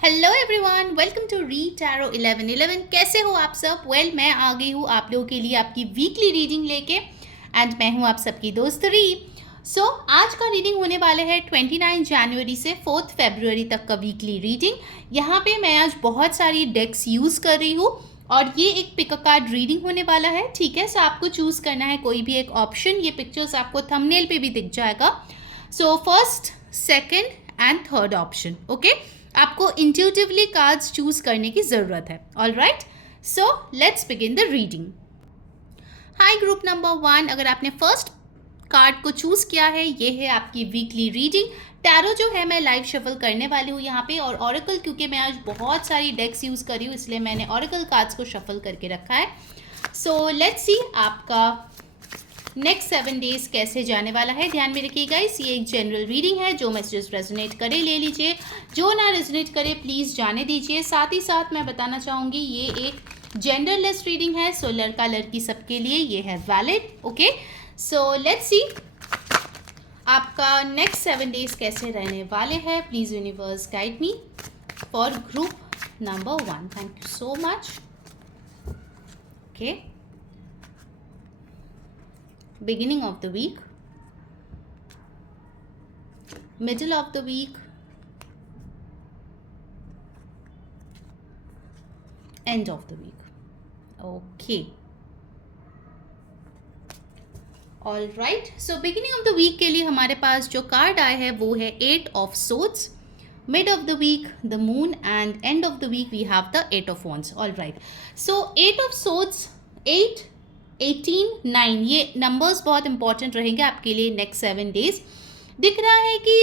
Hello everyone, welcome to read tarot 1111। कैसे हो आप सब? मैं आ गई हूँ आप लोगों के लिए आपकी वीकली रीडिंग लेके। एंड मैं हूँ आप सबकी दोस्त री। आज का रीडिंग होने वाले हैं 29 जनवरी से 4 फरवरी तक का वीकली रीडिंग। यहाँ पे मैं आज बहुत सारी डेक्स यूज़ कर रही हूँ और ये एक पिक अ कार्ड रीडिंग होने वाला है। ठीक है, सो आपको चूज़ करना है कोई भी एक ऑप्शन। ये पिक्चर्स आपको थंबनेल पे भी दिख जाएगा। So first, second and third option. Okay, आपको इंट्यूटिवली कार्ड्स चूज करने की ज़रूरत है। All right, so let's begin the reading. Hi group number 1, अगर आपने फर्स्ट कार्ड को चूज़ किया है, ये है आपकी वीकली रीडिंग। टैरो जो है मैं लाइव शफल करने वाली हूँ यहाँ पे, और ऑरेकल क्योंकि मैं आज बहुत सारी डेक्स यूज़ कर रही हूँ इसलिए मैंने ऑरेकल कार्ड्स को शफल करके रखा है। सो लेट्स सी आपका नेक्स्ट 7 डेज कैसे जाने वाला है। ध्यान में रखिएगा, ये एक जनरल रीडिंग है। जो मैसेजेस रेजोनेट करे ले लीजिए, जो ना रेजोनेट करे प्लीज़ जाने दीजिए। साथ ही साथ मैं बताना चाहूँगी ये एक जेंडरलेस रीडिंग है, सो लड़का लड़की सबके लिए ये है valid. Okay, so let's see आपका नेक्स्ट 7 डेज कैसे रहने वाले हैं। Please universe guide me for group number 1। Thank you so much. Okay, beginning of the week, middle of the week, end of the week. Okay, all right, so beginning of the week के लिए हमारे पास जो card आए हैं वो है 8 of swords, mid of the week the moon, and end of the week we have the 8 of wands. All right, so 8 of swords, 8 18 9 ये numbers बहुत इंपॉर्टेंट रहेंगे आपके लिए नेक्स्ट 7 डेज। दिख रहा है कि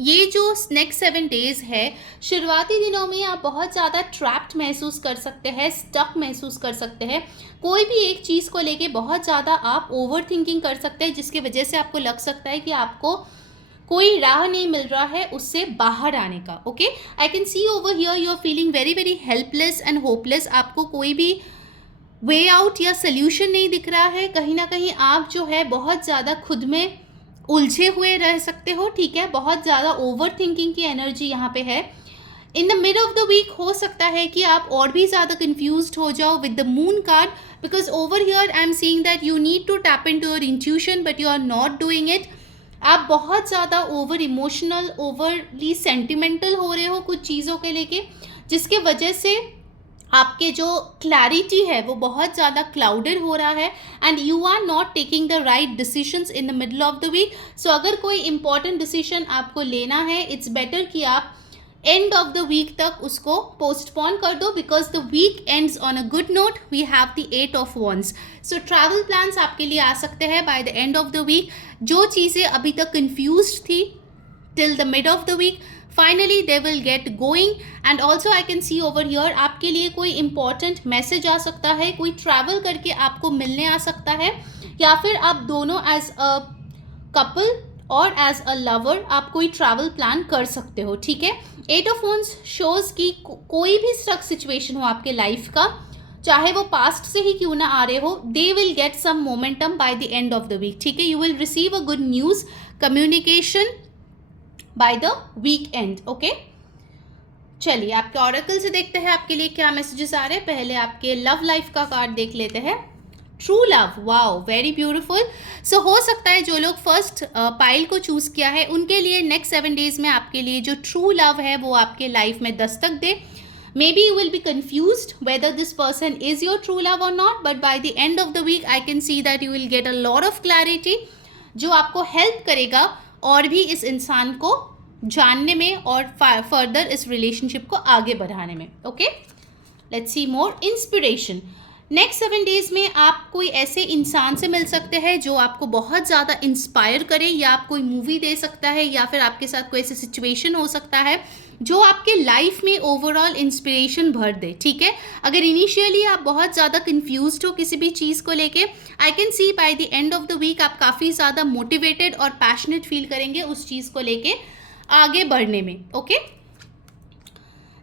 ये जो नेक्स्ट 7 डेज है, शुरुआती दिनों में आप बहुत ज़्यादा ट्रैप्ड महसूस कर सकते हैं, स्टक महसूस कर सकते हैं। कोई भी एक चीज़ को लेके बहुत ज़्यादा आप ओवर थिंकिंग कर सकते हैं, जिसकी वजह से आपको लग सकता है कि आपको कोई राह नहीं मिल रहा है उससे बाहर आने का। Okay, I can see over here you are feeling very very helpless and hopeless. आपको कोई भी वे आउट या सोल्यूशन नहीं दिख रहा है। कहीं ना कहीं आप जो है बहुत ज़्यादा खुद में उलझे हुए रह सकते हो। ठीक है, बहुत ज़्यादा ओवर थिंकिंग की एनर्जी यहाँ पे है। In the mid of the week हो सकता है कि आप और भी ज़्यादा कंफ्यूज्ड हो जाओ with the moon card, because over here I am seeing that you need to tap into your intuition but you are not doing it. आप बहुत ज़्यादा ओवर इमोशनल, ओवरली सेंटिमेंटल हो रहे हो कुछ चीज़ों के लेके, जिसके वजह से आपके जो क्लैरिटी है वो बहुत ज़्यादा क्लाउडेड हो रहा है and you are not taking the right decisions in the middle of the week. So अगर कोई इंपॉर्टेंट डिसीजन आपको लेना है, इट्स बेटर कि आप एंड ऑफ द वीक तक उसको पोस्टपोन कर दो, because the week ends on a good note. We have the 8 of wands। So travel plans आपके लिए आ सकते हैं by the end of the week. जो चीज़ें अभी तक कन्फ्यूज्ड थी till the mid of the week, finally they will get going. And also I can see over here आपके लिए कोई इंपॉर्टेंट मैसेज आ सकता है, कोई ट्रैवल करके आपको मिलने आ सकता है, या फिर आप दोनों एज अ कपल और एज अ लवर आप कोई ट्रैवल प्लान कर सकते हो। ठीक है, 8 ऑफ wands शोज की कोई भी स्ट्रक सिचुएशन हो आपके लाइफ का, चाहे वो पास्ट से ही क्यों ना आ रहे हो, they will get some momentum by the end of the week. ठीक है, you will receive a good news, communication by the week end. Okay, चलिए आपके ऑरेकल से देखते हैं आपके लिए क्या मैसेजेस आ रहे हैं। पहले आपके लव लाइफ का कार्ड देख लेते हैं। True love, wow very beautiful. So हो सकता है जो लोग फर्स्ट पाइल को चूज़ किया है उनके लिए नेक्स्ट 7 डेज में आपके लिए जो ट्रू लव है वो आपके लाइफ में दस्तक दे। Maybe you will be confused whether this person is your true love और not, but by the end of the week I can see that you will get a lot of clarity, जो आपको help करेगा और भी इस इंसान को जानने में और फर्दर इस रिलेशनशिप को आगे बढ़ाने में। Okay, let's C more inspiration. Next 7 days में आप कोई ऐसे इंसान से मिल सकते हैं जो आपको बहुत ज़्यादा इंस्पायर करे, या आप कोई मूवी दे सकता है, या फिर आपके साथ कोई ऐसी सिचुएशन हो सकता है जो आपके लाइफ में ओवरऑल इंस्पिरेशन भर दे। ठीक है, अगर इनिशियली आप बहुत ज़्यादा कंफ्यूज्ड हो किसी भी चीज़ को लेके, I can see by the end of the week आप काफ़ी ज़्यादा मोटिवेटेड और पैशनेट फील करेंगे उस चीज़ को लेके आगे बढ़ने में। Okay,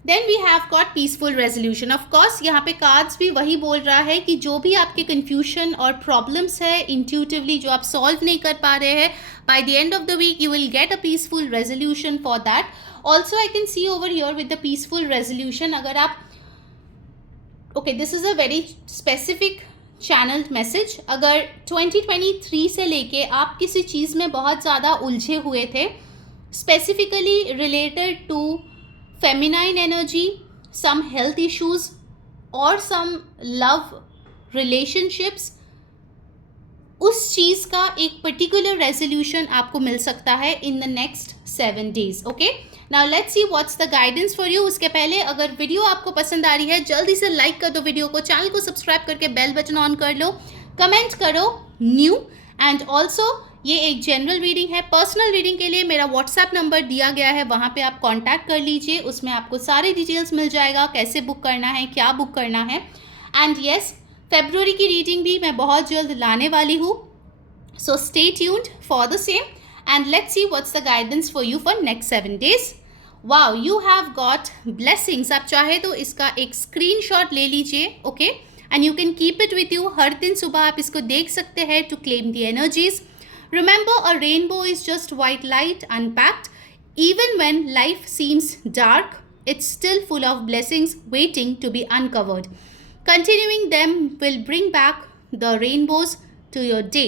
then we have got peaceful resolution. Of course यहाँ पे कार्ड्स भी वही बोल रहा है कि जो भी आपके कन्फ्यूजन और प्रॉब्लम्स है इंट्यूटिवली जो आप सॉल्व नहीं कर पा रहे हैं, by the end of the week you will get a peaceful resolution for that. Also I can see over here with the peaceful resolution, अगर आप okay this is a very specific channel message, अगर 2023 से लेके आप किसी चीज़ में बहुत ज़्यादा उलझे हुए थे, specifically related to feminine energy, some health issues और सम लव रिलेशनशिप्स, उस चीज़ का एक पर्टिकुलर रेजोल्यूशन आपको मिल सकता है in the next 7 days. Okay, now let's see what's the guidance for you. उसके पहले अगर वीडियो आपको पसंद आ रही है जल्दी से लाइक कर दो वीडियो को, चैनल को सब्सक्राइब करके बेल बटन ऑन कर लो, कमेंट करो न्यू. एंड ऑल्सो ये एक जनरल रीडिंग है. पर्सनल रीडिंग के लिए मेरा व्हाट्सएप नंबर दिया गया है, वहाँ पे आप कांटेक्ट कर लीजिए. उसमें आपको सारी डिटेल्स मिल जाएगा, कैसे बुक करना है, क्या बुक करना है. एंड येस, फरवरी की रीडिंग भी मैं बहुत जल्द लाने वाली हूँ. So stay tuned for the same and let's see what's the guidance for you for next 7 days. Wow, you have got blessings. आप चाहे तो इसका एक स्क्रीनशॉट ले लीजिए. Okay, and you can keep it with you. हर दिन सुबह आप इसको देख सकते हैं to claim the energies. Remember, a rainbow is just white light unpacked. Even when life seems dark, it's still full of blessings waiting to be uncovered. Continuing them will bring back the rainbows to your day.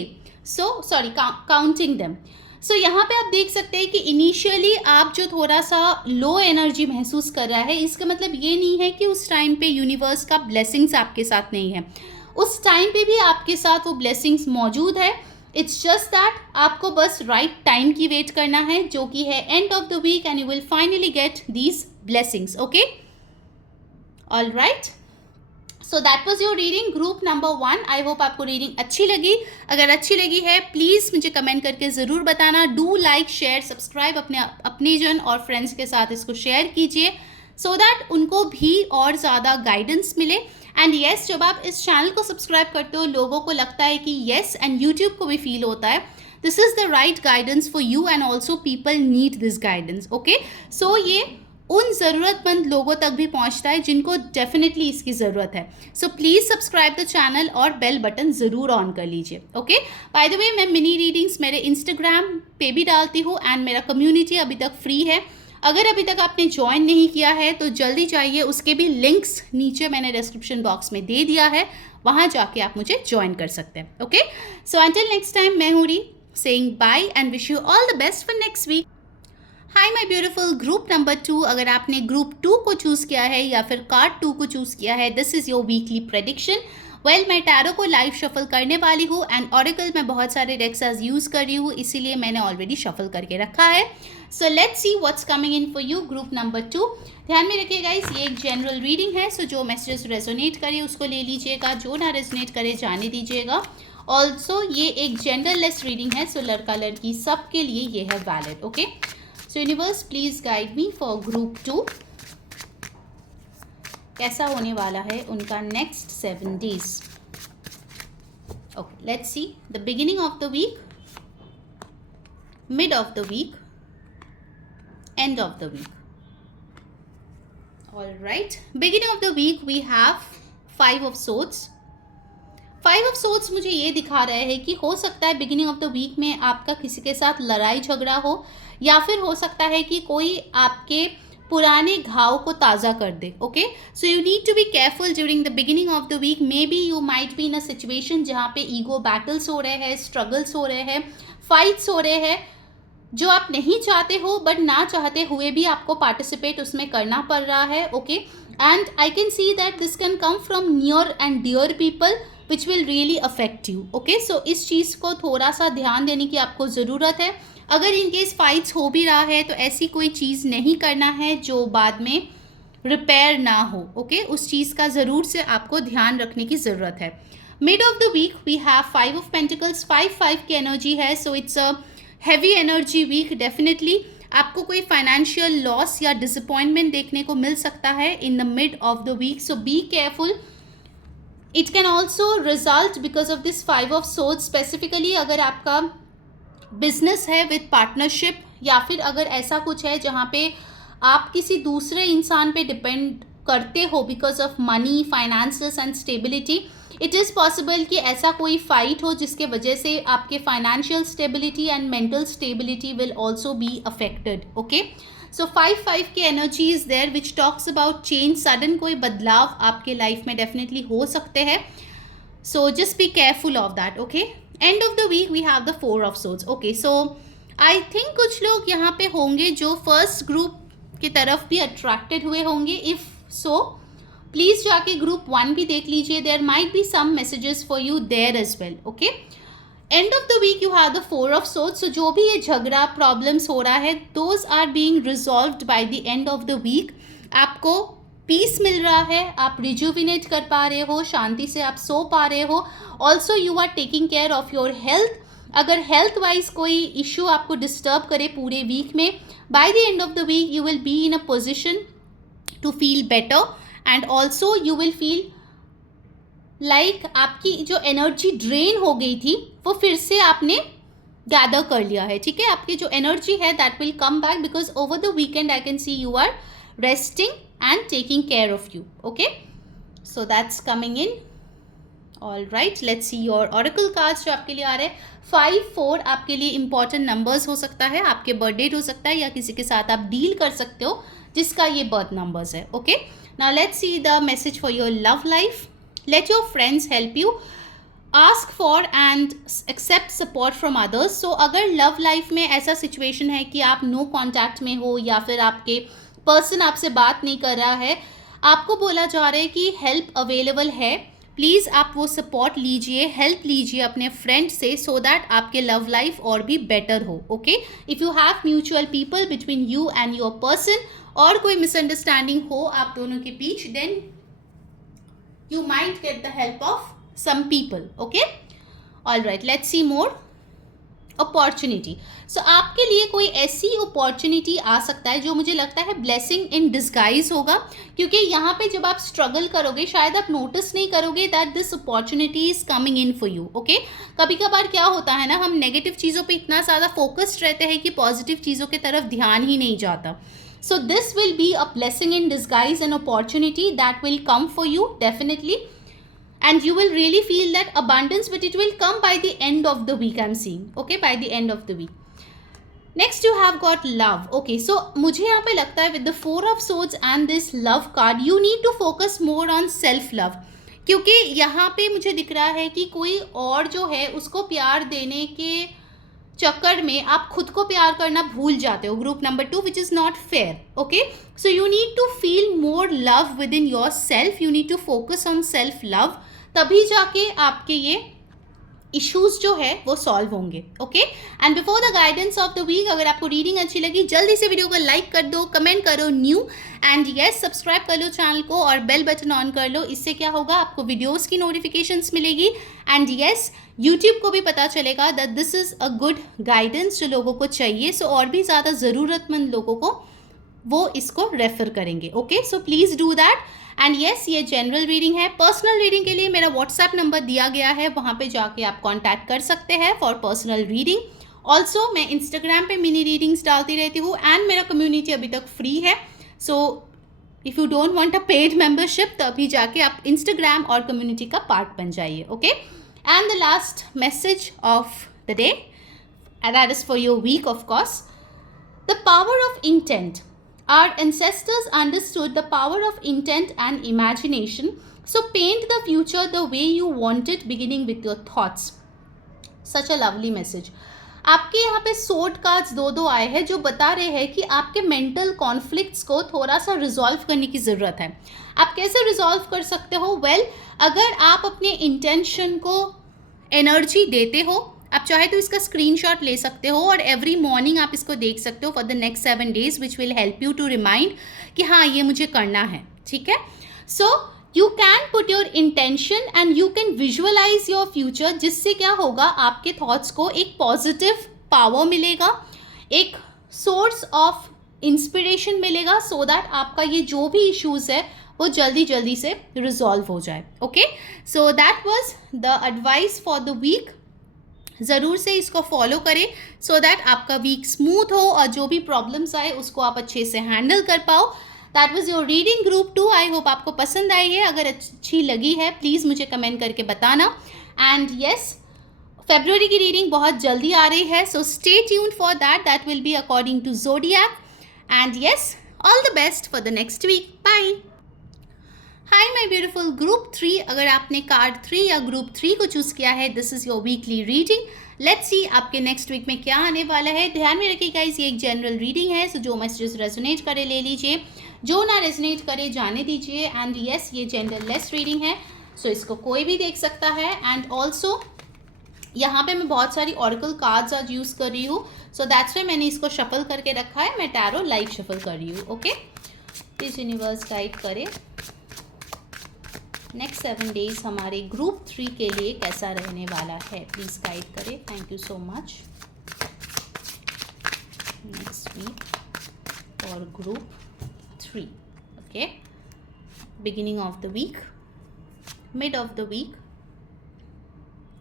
So, sorry, counting them. So, यहाँ पे आप देख सकते हैं कि initially आप जो थोड़ा सा लो एनर्जी महसूस कर रहा है, इसका मतलब ये नहीं है कि उस टाइम पे यूनिवर्स का ब्लेसिंग्स आपके साथ नहीं है. उस टाइम पे भी आपके साथ वो ब्लेसिंग्स मौजूद है. इट्स जस्ट दैट आपको बस राइट टाइम की वेट करना है, जो कि है end of the week, and you will finally get these blessings. Okay, all right. So that was your reading group number 1. I hope आपको रीडिंग अच्छी लगी. अगर अच्छी लगी है प्लीज़ मुझे कमेंट करके ज़रूर बताना. डू लाइक, शेयर, सब्सक्राइब, अपने जन और फ्रेंड्स के साथ इसको शेयर कीजिए सो दैट उनको भी और ज़्यादा गाइडेंस मिले. एंड येस, जब आप इस चैनल को सब्सक्राइब करते हो लोगों को लगता है कि येस, एंड यूट्यूब को भी फील होता है this is the right guidance for you and also people need this guidance. Okay, so ये उन ज़रूरतमंद लोगों तक भी पहुंचता है जिनको डेफिनेटली इसकी ज़रूरत है. So please subscribe the channel और बेल बटन ज़रूर ऑन कर लीजिए. ओके, बाय द वे, मैं मिनी रीडिंग्स मेरे इंस्टाग्राम पे भी डालती हूँ एंड मेरा कम्युनिटी अभी तक फ्री है. अगर अभी तक आपने ज्वाइन नहीं किया है तो जल्दी जाइए, उसके भी लिंक्स नीचे मैंने डिस्क्रिप्शन बॉक्स में दे दिया है, वहाँ जाके आप मुझे ज्वाइन कर सकते हैं. Okay, so until next time, मैं हूँ री saying bye and wish you all the best for next week. Hi my beautiful group number 2. अगर आपने ग्रुप 2 को चूज़ किया है या फिर कार्ड 2 को चूज़ किया है, this is your weekly prediction. Well, मैं टैरो को लाइव शफल करने वाली हूँ एंड ऑरेकल में बहुत सारे डेक्स आज यूज़ कर रही हूँ, इसीलिए मैंने ऑलरेडी शफल करके रखा है. So let's see what's coming in for you group number 2. ध्यान में रखिए गाइस, ये एक जनरल रीडिंग है. सो जो मैसेजेस रेजोनेट करे उसको ले लीजिएगा, जो ना रेजोनेट करे जाने दीजिएगा. ऑल्सो ये एक जेंडरलेस रीडिंग है, सो लड़का लड़की सब के लिए ये है valid. Okay, so universe please guide me for group 2. कैसा होने वाला है उनका next 7 days. Okay, let's see the beginning of the week, mid of the week, end of the week. All right, beginning of the week we have 5 of swords. 5 of swords मुझे ये दिखा रहा है कि हो सकता है बिगिनिंग ऑफ द वीक में आपका किसी के साथ लड़ाई झगड़ा हो, या फिर हो सकता है कि कोई आपके पुराने घाव को ताज़ा कर दे. Okay, so you need to be careful during the beginning of the week. Maybe you might be in a situation जहाँ पे ईगो बैटल्स हो रहे हैं, स्ट्रगल्स हो रहे हैं, फाइट्स हो रहे हैं, जो आप नहीं चाहते हो बट ना चाहते हुए भी आपको पार्टिसिपेट उसमें करना पड़ रहा है. Okay, and I can see that this can come from near and dear people which will really affect you. Okay, so इस चीज़ को थोड़ा सा ध्यान देने की आपको ज़रूरत है. अगर इनकेस फाइट्स हो भी रहा है तो ऐसी कोई चीज़ नहीं करना है जो बाद में रिपेयर ना हो. ओके, उस चीज़ का ज़रूर से आपको ध्यान रखने की ज़रूरत है. Mid of the week we have 5 of Pentacles. 5 की एनर्जी है, so it's a heavy energy week. Definitely आपको कोई फाइनेंशियल लॉस या डिसअपॉइंटमेंट देखने को मिल सकता है in the mid of the week, so be careful. It can also result because of this 5 of Swords. Specifically अगर आपका बिजनेस है विद पार्टनरशिप, या फिर अगर ऐसा कुछ है जहाँ पे आप किसी दूसरे इंसान पे डिपेंड करते हो because of money, finances and stability, it is possible कि ऐसा कोई फाइट हो जिसके वजह से आपके financial stability and mental stability will also be affected. Okay, so 5-5 की energy is there which talks about change, sudden कोई बदलाव आपके लाइफ में डेफिनेटली हो सकते हैं. So just be careful of that. Okay, end of the week we have the 4 of swords. Okay, so I think कुछ लोग यहाँ पे होंगे जो फर्स्ट ग्रुप की तरफ भी अट्रैक्टेड हुए होंगे. इफ सो प्लीज़ जाके ग्रुप 1 भी देख लीजिए. There might be some messages for you there as well. Okay, end of the week you have the 4 of swords. So जो भी ये झगड़ा प्रॉब्लम्स हो रहा है, those are being resolved by the end of the week. आपको peace मिल रहा है, आप रिजुविनेट कर पा रहे हो, शांति से आप सो पा रहे हो. Also you are taking care of your health. अगर हेल्थ वाइज कोई इशू आपको डिस्टर्ब करे पूरे वीक में, by the end of the week you will be in a position to feel better. And also you will feel like आपकी जो energy drain हो गई थी वो फिर से आपने गैदर कर लिया है. ठीक है, आपकी जो एनर्जी है that will come back because over the weekend I can see you are resting and taking care of you. Okay, so that's coming in. All right, let's see your oracle cards जो आपके लिए आ रहे हैं. 5-4 आपके लिए important numbers हो सकता है, आपके बर्थ डेट हो सकता है, या किसी के साथ आप डील कर सकते हो जिसका ये बर्थ नंबर्स है. Okay, now let's see the message for your love life. Let your friends help you. Ask for and accept support from others. So अगर लव लाइफ में ऐसा सिचुएशन है कि आप नो कॉन्टैक्ट में हो या फिर आपके पर्सन आपसे बात नहीं कर रहा है, आपको बोला जा रहा है कि हेल्प अवेलेबल है. प्लीज़ आप वो सपोर्ट लीजिए, हेल्प लीजिए अपने फ्रेंड से, सो दैट आपके लव लाइफ और भी बेटर हो. Okay, if you have mutual people between you and your person, और कोई मिसअंडरस्टैंडिंग हो आप दोनों के बीच, then you might get the help of some people. Okay, all right, let's see more. Opportunity. So आपके लिए कोई ऐसी अपॉर्चुनिटी आ सकता है जो मुझे लगता है ब्लेसिंग इन डिस्गाइज होगा, क्योंकि यहाँ पे जब आप स्ट्रगल करोगे शायद आप नोटिस नहीं करोगे that this opportunity is coming in for you. Okay, कभी कभार क्या होता है ना, हम नेगेटिव चीज़ों पे इतना ज़्यादा फोकस्ड रहते हैं कि पॉजिटिव चीज़ों की तरफ ध्यान ही नहीं जाता. So this will be a blessing in disguise, an opportunity that will come for you definitely, and you will really feel that abundance, but it will come by the end of the week. I'm seeing, okay, by the end of the week. Next you have got love. Okay, so मुझे यहाँ पे लगता है with the 4 of swords and this love card, you need to focus more on self love, क्योंकि यहाँ पे मुझे दिख रहा है कि कोई और जो है उसको प्यार देने के चक्कर में आप खुद को प्यार करना भूल जाते हो. Group number 2, which is not fair. Okay, so you need to feel more love within yourself. You need to focus on self love, तभी जाके आपके ये इश्यूज जो है वो सॉल्व होंगे. Okay, and before the guidance of the week, अगर आपको रीडिंग अच्छी लगी जल्दी से वीडियो को लाइक कर दो, कमेंट करो न्यू, एंड यस सब्सक्राइब कर लो चैनल को और बेल बटन ऑन कर लो. इससे क्या होगा, आपको वीडियोस की नोटिफिकेशंस मिलेगी, एंड यस यूट्यूब को भी पता चलेगा that this is a good guidance जो लोगों को चाहिए. सो और भी ज़्यादा ज़रूरतमंद लोगों को वो इसको रेफर करेंगे. Okay, so please do that. And yes, ये जनरल रीडिंग है. पर्सनल रीडिंग के लिए मेरा व्हाट्सएप नंबर दिया गया है, वहाँ पे जाके आप कांटेक्ट कर सकते हैं फॉर पर्सनल रीडिंग. ऑल्सो मैं इंस्टाग्राम पे मिनी रीडिंग्स डालती रहती हूँ, एंड मेरा कम्युनिटी अभी तक फ्री है. सो if you don't want a paid membership, तो अभी जाके आप इंस्टाग्राम और कम्युनिटी का पार्ट बन जाइए. Okay, and the last message of the day, and that is for your week, of course. The power of intent. Our ancestors understood the power of intent and imagination. So paint the future the way you want it, beginning with your thoughts. Such a lovely message. आपके यहाँ पे sword cards 2 आए हैं जो बता रहे हैं कि आपके मेंटल कॉन्फ्लिक्ट्स को थोड़ा सा रिजॉल्व करने की ज़रूरत है. आप कैसे रिजॉल्व कर सकते हो? वेल, अगर आप अपने इंटेंशन को एनर्जी देते हो, आप चाहे तो इसका स्क्रीनशॉट ले सकते हो और एवरी मॉर्निंग आप इसको देख सकते हो for the next 7 days, which will help you to remind कि हाँ ये मुझे करना है. ठीक है, so you can put your intention and you can visualise your future, जिससे क्या होगा, आपके थॉट्स को एक पॉजिटिव पावर मिलेगा, एक सोर्स ऑफ इंस्पिरेशन मिलेगा, सो दैट आपका ये जो भी इश्यूज़ है वो जल्दी जल्दी से रिजॉल्व हो जाए. Okay, so that was the advice for the week. ज़रूर से इसको फॉलो करें सो दैट आपका वीक स्मूथ हो और जो भी प्रॉब्लम्स आए उसको आप अच्छे से हैंडल कर पाओ. That was your reading group 2. I hope आपको पसंद आई है. अगर अच्छी लगी है प्लीज़ मुझे कमेंट करके बताना. एंड येस, फरवरी की रीडिंग बहुत जल्दी आ रही है, so stay tuned for that. That will be according to zodiac. And yes, all the best for the next week. Bye. Hi my beautiful group 3, अगर आपने कार्ड 3 या ग्रुप 3 को चूज़ किया है, this is your weekly reading. Let's see आपके next week में क्या आने वाला है. ध्यान में रखिए गाइस, ये एक जनरल रीडिंग है, सो जो मैसेजेस रेजोनेट करे ले लीजिए, जो ना रेजोनेट करे जाने दीजिए. एंड यस, ये जेंडर लेस रीडिंग है, सो इसको कोई भी देख सकता है. एंड ऑल्सो यहाँ पे मैं बहुत सारी ऑरेकल कार्ड्स आज यूज़ कर रही हूँ, सो दैट्स वाई मैंने इसको शफल करके रखा है. मैं टैरो लाइव शफल कर रही हूँ. ओके, प्लीज यूनिवर्स गाइड करे नेक्स्ट 7 डेज हमारे ग्रुप 3 के लिए कैसा रहने वाला है. प्लीज़ गाइड करें. Thank you so much. Next week for group 3. Okay, beginning of the week, mid of the week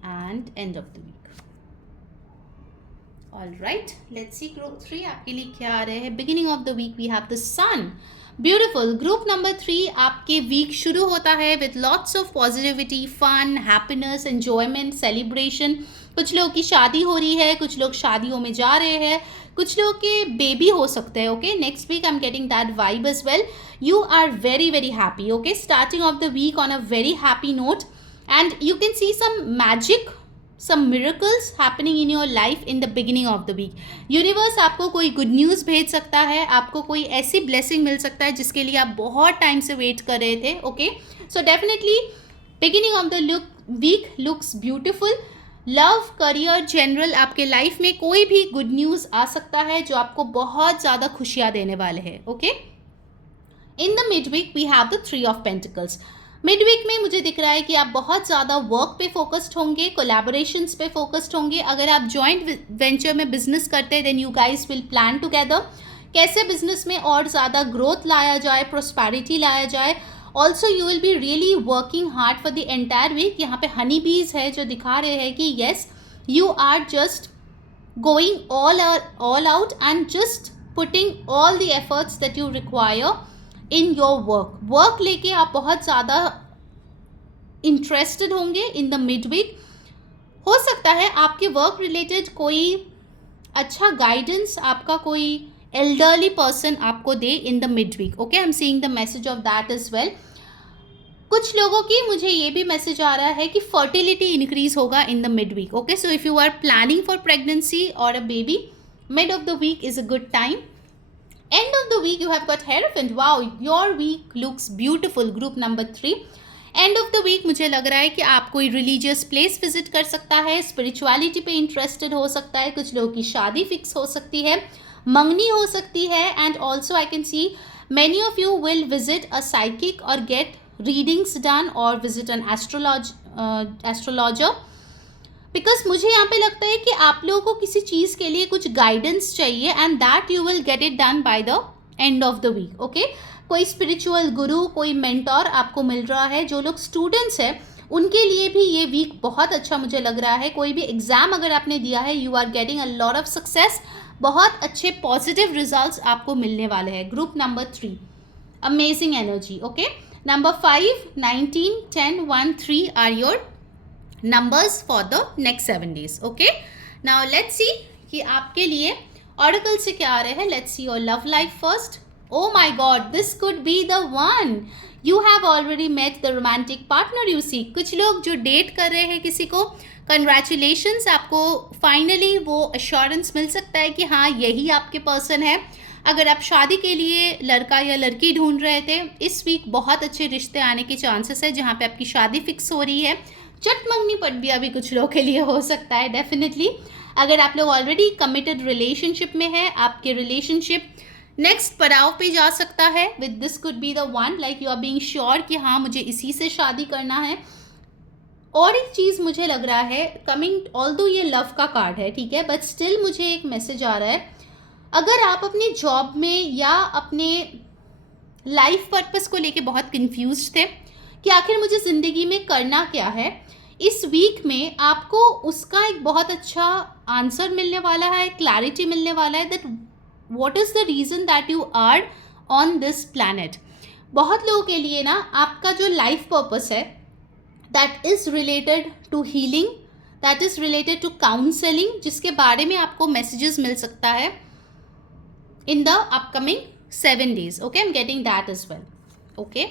and end of the week. All right, let's see group 3 आपके लिए क्या आ रहे हैं. Beginning of the week we have the sun. Beautiful. Group number 3, आपके week शुरू होता है with lots of positivity, fun, happiness, enjoyment, celebration. कुछ लोगों की शादी हो रही है, कुछ लोग शादियों में जा रहे हैं, कुछ लोगों के बेबी हो सकते हैं. Okay, next week I am getting that vibe as well. You are very very happy. Okay, starting off the week on a very happy note and you can see some magic, some miracles happening in your life in the beginning of the week. Universe आपको कोई good news भेज सकता है, आपको कोई ऐसी blessing मिल सकता है जिसके लिए आप बहुत टाइम से वेट कर रहे थे. Okay, so definitely beginning of the week looks beautiful. Love, career, general आपके लाइफ में कोई भी गुड न्यूज़ आ सकता है जो आपको बहुत ज़्यादा खुशियाँ देने वाले हैं. Okay, in the mid week we have the 3 of pentacles. Mid week में मुझे दिख रहा है कि आप बहुत ज़्यादा वर्क पे फोकस्ड होंगे, कोलैबोरेशंस पे फोकस्ड होंगे. अगर आप जॉइंट वेंचर में बिजनेस करते हैं then you guys will plan together कैसे बिजनेस में और ज़्यादा ग्रोथ लाया जाए, प्रोस्पैरिटी लाया जाए. Also you will be really working hard for the entire week. यहाँ पे हनी बीज है जो दिखा रहे हैं कि yes, you are just going all out and just putting all the efforts that you require in your work लेके आप बहुत ज़्यादा इंटरेस्टेड होंगे इन द मिड वीक. हो सकता है आपके वर्क रिलेटेड कोई अच्छा गाइडेंस आपका कोई एल्डरली पर्सन आपको दे in the mid week. Okay, I am seeing the message of that is well. कुछ लोगों की मुझे ये भी मैसेज आ रहा है कि फर्टिलिटी इंक्रीज होगा in the mid week. Okay, so if you are planning for pregnancy और a baby, mid of the week is a good time. End of the week you have got Hierophant. Wow, your week looks beautiful. Group number 3. End of the week मुझे लग रहा है कि आप कोई religious place visit कर सकता है, स्पिरिचुअलिटी पे इंटरेस्टेड हो सकता है, कुछ लोगों की शादी फिक्स हो सकती है, मंगनी हो सकती है. And also I can see many of you will visit a psychic और गेट रीडिंग्स डन और विजिट एन एस्ट्रोलॉजर. बिकॉज मुझे यहाँ पे लगता है कि आप लोगों को किसी चीज़ के लिए कुछ गाइडेंस चाहिए and that you will get it done by the end of the week. Okay, कोई स्पिरिचुअल गुरु, कोई मेंटोर आपको मिल रहा है. जो लोग स्टूडेंट्स हैं उनके लिए भी ये वीक बहुत अच्छा मुझे लग रहा है. कोई भी एग्जाम अगर आपने दिया है, you are getting a lot of success. बहुत अच्छे पॉजिटिव रिजल्ट्स आपको मिलने वाले हैं. Group number 3, amazing energy. Okay, number 5, 19, 10, 1, 3 are your numbers for the next 7 days. Okay, now let's see कि आपके लिए oracle से क्या आ रहे हैं. Let's see your love life first. Oh my god, this could be the one. You have already met the romantic partner you see. कुछ लोग जो डेट कर रहे हैं किसी को, congratulations, आपको फाइनली वो assurance मिल सकता है कि हाँ यही आपके पर्सन है. अगर आप शादी के लिए लड़का या लड़की ढूंढ रहे थे, इस वीक बहुत अच्छे रिश्ते आने के चांसेस है जहाँ पे आपकी शादी फिक्स हो रही है. चट मंगनी पट भी अभी कुछ लोगों के लिए हो सकता है डेफिनेटली. अगर आप लोग ऑलरेडी कमिटेड रिलेशनशिप में है, आपके रिलेशनशिप नेक्स्ट पड़ाव पे जा सकता है. With this could be the one, like you are being sure कि हाँ मुझे इसी से शादी करना है. और एक चीज़ मुझे लग रहा है कमिंग, ऑल्दो ये लव का कार्ड है, ठीक है, बट स्टिल मुझे एक मैसेज आ रहा है. अगर आप अपने जॉब में या अपने लाइफ पर्पस को लेके बहुत कंफ्यूज थे कि आखिर मुझे ज़िंदगी में करना क्या है, इस वीक में आपको उसका एक बहुत अच्छा आंसर मिलने वाला है, क्लैरिटी मिलने वाला है that what is the reason that you are on this planet. बहुत लोगों के लिए ना आपका जो लाइफ पर्पस है that is related to healing, that is related to counselling, जिसके बारे में आपको मैसेजेस मिल सकता है. in the upcoming 7 days. Okay, I'm getting that as well. Okay.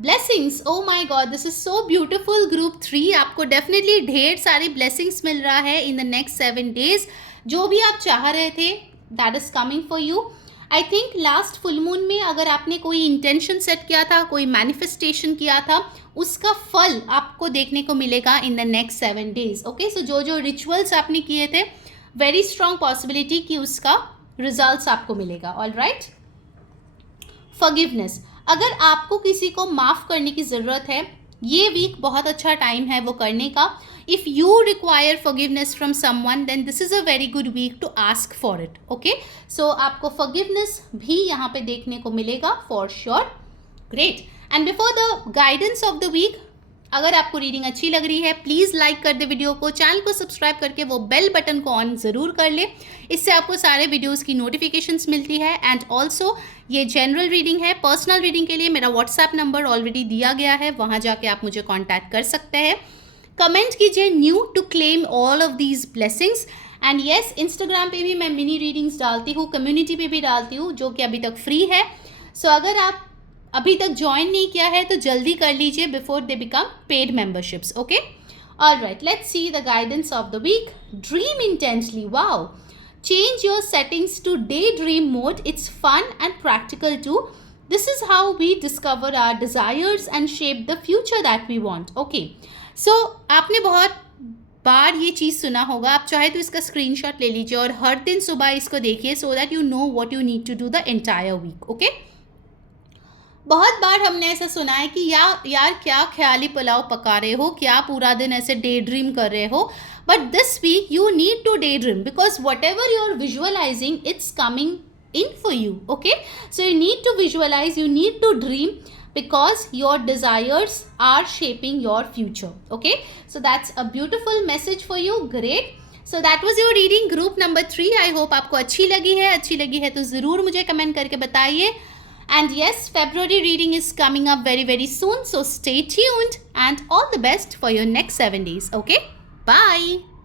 Blessings, oh my God, this is so beautiful group 3. आपको definitely ढेर सारी blessings मिल रहा है इन द नेक्स्ट 7 डेज. जो भी आप चाह रहे थे that is coming for you. I think last full moon में अगर आपने कोई इंटेंशन सेट किया था, कोई मैनिफेस्टेशन किया था, उसका फल आपको देखने को मिलेगा in the next 7 days. Okay, so जो जो रिचुअल्स आपने किए थे, वेरी स्ट्रॉन्ग पॉसिबिलिटी कि उसका रिजल्ट्स आपको मिलेगा. All right. फॉरगिवनेस, अगर आपको किसी को माफ़ करने की ज़रूरत है, ये वीक बहुत अच्छा टाइम है वो करने का. If you require forgiveness from someone then this is a very good week to ask for it. Okay, so आपको फॉरगिवनेस भी यहाँ पे देखने को मिलेगा for sure. Great. And before the guidance of the week, अगर आपको रीडिंग अच्छी लग रही है प्लीज़ लाइक कर दे वीडियो को, चैनल को सब्सक्राइब करके वो बेल बटन को ऑन ज़रूर कर ले. इससे आपको सारे वीडियोस की नोटिफिकेशंस मिलती है. एंड ऑल्सो ये जनरल रीडिंग है. पर्सनल रीडिंग के लिए मेरा व्हाट्सएप नंबर ऑलरेडी दिया गया है, वहाँ जाके आप मुझे कॉन्टैक्ट कर सकते हैं. कमेंट कीजिए new to claim all of these blessings. And yes, Instagram पे भी मैं मिनी रीडिंग्स डालती हूँ, कम्युनिटी पे भी डालती हूँ, जो कि अभी तक फ्री है. सो अगर आप अभी तक ज्वाइन नहीं किया है तो जल्दी कर लीजिए before they become paid memberships. Okay, alright, let's see the guidance of the week. Dream intensely. Wow. Change your settings to daydream mode. It's fun and practical too. This is how we discover our desires and shape the future that we want. Okay. So आपने बहुत बार ये चीज़ सुना होगा. आप चाहे तो इसका screenshot ले लीजिए और हर दिन सुबह इसको देखिए so that you know what you need to do the entire week. Okay. बहुत बार हमने ऐसा सुना है कि यार क्या ख्याली पुलाव पका रहे हो, क्या पूरा दिन ऐसे डे ड्रीम कर रहे हो. But this week you need to daydream because whatever you are visualising it's coming in for you. Okay, so you need to visualise, you need to dream because your desires are shaping your future. Okay, so that's a beautiful message for you. Great. So that was your reading group number 3. I hope आपको अच्छी लगी है तो ज़रूर मुझे comment करके बताइए. And yes, February reading is coming up very, very soon. So stay tuned and all the best for your next 7 days. Okay, bye.